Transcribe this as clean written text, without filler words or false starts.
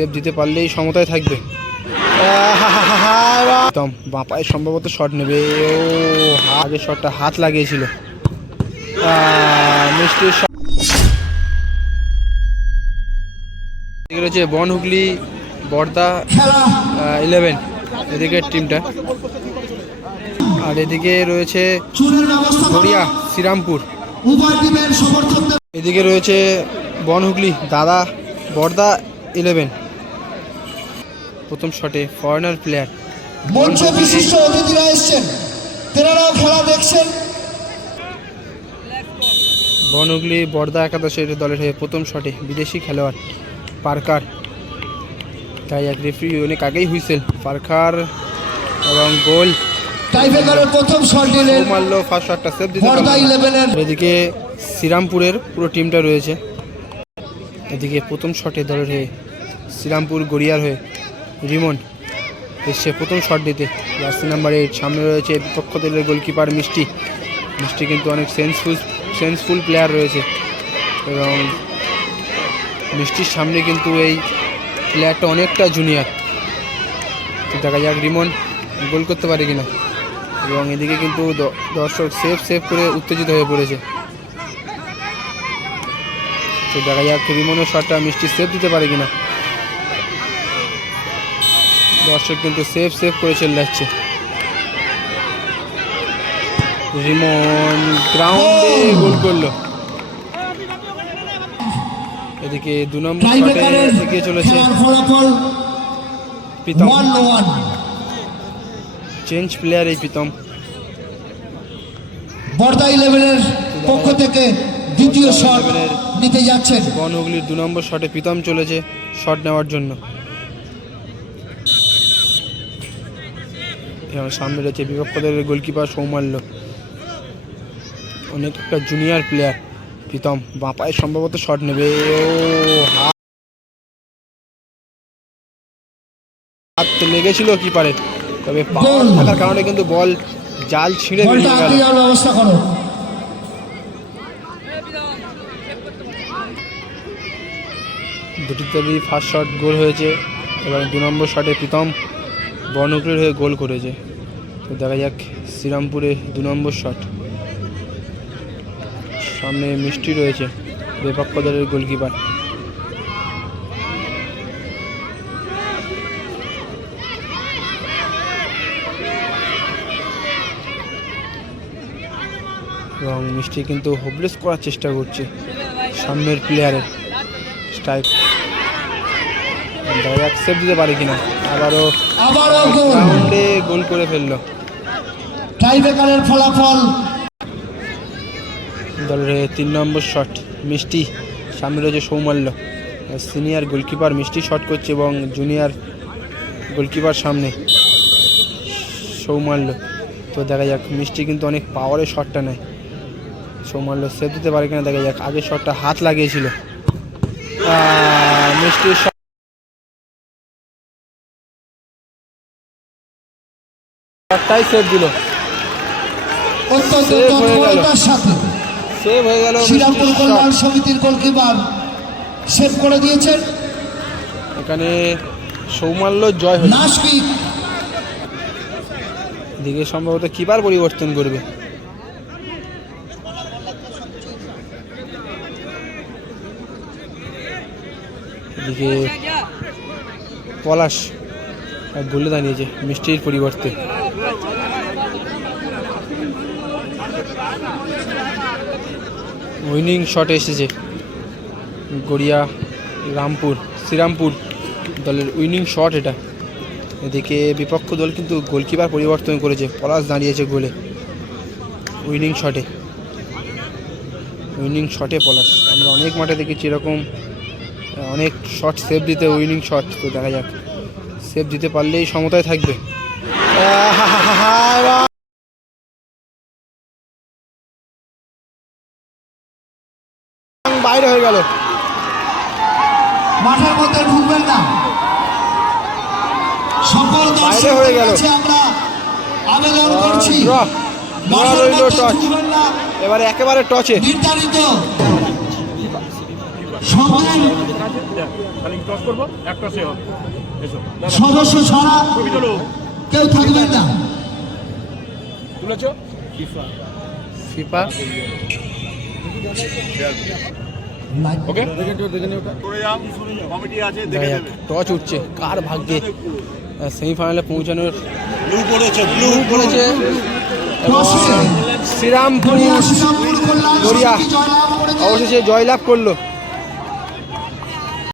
Save দিতে পারলেই সমতায় থাকবে। একদম বাঁ পায়ে সম্ভবত শট নেবে। ও আগের শটটা হাত লাগিয়েছিল। মিষ্টির শট রয়েছে বন হুগলি বর্দা 11 এদিকের টিমটা, আর এদিকে রয়েছে গড়িয়া শ্রীরামপুর। এদিকে রয়েছে বন হুগলি দাদা বর্দা 11। প্রথম শটে ফরেনার প্লেয়ার। মঞ্চে বিশিষ্ট অতিথিরা এসেছেন, তেনারাও খেলা দেখছেন। বন হুগলি বর্দা 11 দলের হয়ে প্রথম শটে বিদেশি খেলোয়াড় পার্কার। তাই এক রেফারি অনেক আগেই হুইসেল পার্কার এবং গোল। টাইব্রেকারের প্রথম শট নিলেন মারলো, ফার্স্ট শটটা সেভ দিতে বর্দা 11। এদিকে শ্রীরামপুরের পুরো টিমটা রয়েছে। এদিকে প্রথম শটে দলের হয়ে শ্রীরামপুর গড়িয়ার হয়ে রিমন এসছে প্রথম শট দিতে, জার্সি নাম্বার 8। সামনে রয়েছে বিপক্ষ দলের গোলকিপার মিষ্টি। মিষ্টি কিন্তু অনেক সেন্সফুল প্লেয়ার রয়েছে এবং মিষ্টির সামনে কিন্তু এই প্লেয়ারটা অনেকটা জুনিয়র। দেখা যাক রিমন গোল করতে পারে কিনা। এবং এদিকে কিন্তু দর্শক সেভ করে উত্তেজিত হয়ে পড়েছে। তো দেখা যাক রিমনের শটটা মিষ্টি সেভ দিতে পারে কিনা। দর্শক কিন্তু সেভ করে চলে যাচ্ছে। রিমন গ্রাউন্ডে গোল করলো। এদিকে 2 নম্বর শটে এগিয়ে চলেছে প্রীতম। চেঞ্জ প্লেয়ার এই প্রীতম বর্দা 11 এর পক্ষ থেকে দ্বিতীয় শট নিতে যাচ্ছেন। বন হুগলির 2 নম্বর শটে প্রীতম চলেছে শট নেওয়ার জন্য। সামনে রয়েছে বিপক্ষ দলের গোলকিপার সৌমাল্য, অনেক একটা জুনিয়র প্লেয়ার। প্রীতম বাঁ পায়ে সম্ভবত শট নেবে। ও হাত লেগেছিল কিপারের, তবে পাওয়ার থাকার কারণে কিন্তু বল জাল ছিঁড়ে বেরিয়ে গেল। দুটিতেই ফার্স্ট শট গোল হয়েছে এবং 2 নম্বর শটে প্রীতম বন হুগলির হয়ে গোল করেছে। তো দেখা যাক শ্রীরামপুরে 2 নম্বর শট। সামনে মিষ্টি রয়েছে বিপক্ষ দলের গোলকিপার। এবং মিষ্টি কিন্তু হোপলেস করার চেষ্টা করছে সামনের প্লেয়ারের স্ট্রাইক। দেখা যাক সেভ দিতে পারে কিনা। আবারও গ্রাউন্ডে গোল করে ফেললো। টাইব্রেকারের ফলাফল দলের 3 নম্বর শট মিষ্টি। সামনে রয়েছে সৌমাল্য, সিনিয়র গোলকিপার মিষ্টি শট করছে এবং জুনিয়র গোলকিপার সামনে সৌমাল্য। তো দেখা যাক মিষ্টি কিন্তু অনেক পাওয়ারের শটটা নেয়। সৌমাল্য সেভ দিতে পারে কিনা দেখা যাক। আগের শটটা হাত লাগিয়েছিল। মিষ্টির শটটাই সেভ দিল। সেভ হয়ে গেল। শ্রীরামপুর কল্যাণ সমিতির গোলকিপার সেভ করে দিয়েছেন। এখানে সৌমাল্য জয় হল। দিকে সম্ভবত কিপার পরিবর্তন করবে। এদিকে পলাশ এক গোলে দাঁড়িয়েছে মিষ্টির পরিবর্তে। উইনিং শট এসেছে গড়িয়া শ্রীরামপুর দলের উইনিং শট এটা। এদিকে বিপক্ষ দল কিন্তু গোলকিপার পরিবর্তন করেছে, পলাশ দাঁড়িয়েছে গোলে। উইনিং শটে পলাশ। আমরা অনেক মাঠে দেখেছি এরকম অনেক শট সেভ দিতে, উইনিং শট। তো দেখা যাক সেভ দিতে পারলেই সমতায় থাকবে। বাইরে হয়ে গেল। মাঠের মধ্যে ঢুকবেন না, সকল বাইরে হয়ে গেল। আমরা আবেদন করছি এবারে একেবারে টচে নির্ধারিত সঙ্গে খালি ক্রস করবো একটা সে হবে এসো সদস্য ছাড়া ছবি তোলো কেউ থাকবেন না। তুলেছো ফিফা ওকে কমিটি আছে দেখে দেবে টচ উঠছে কার ভাগ্যে সেমিফাইনালে পৌঁছানোর ব্লু পড়েছে পড়েছে এবং টসে শ্রীরামপুর গড়িয়া শ্রীরামপুর কল্যাণ গড়িয়া সমিতি জয়লাভ করেছে। অবশেষে জয়লাভ করলো।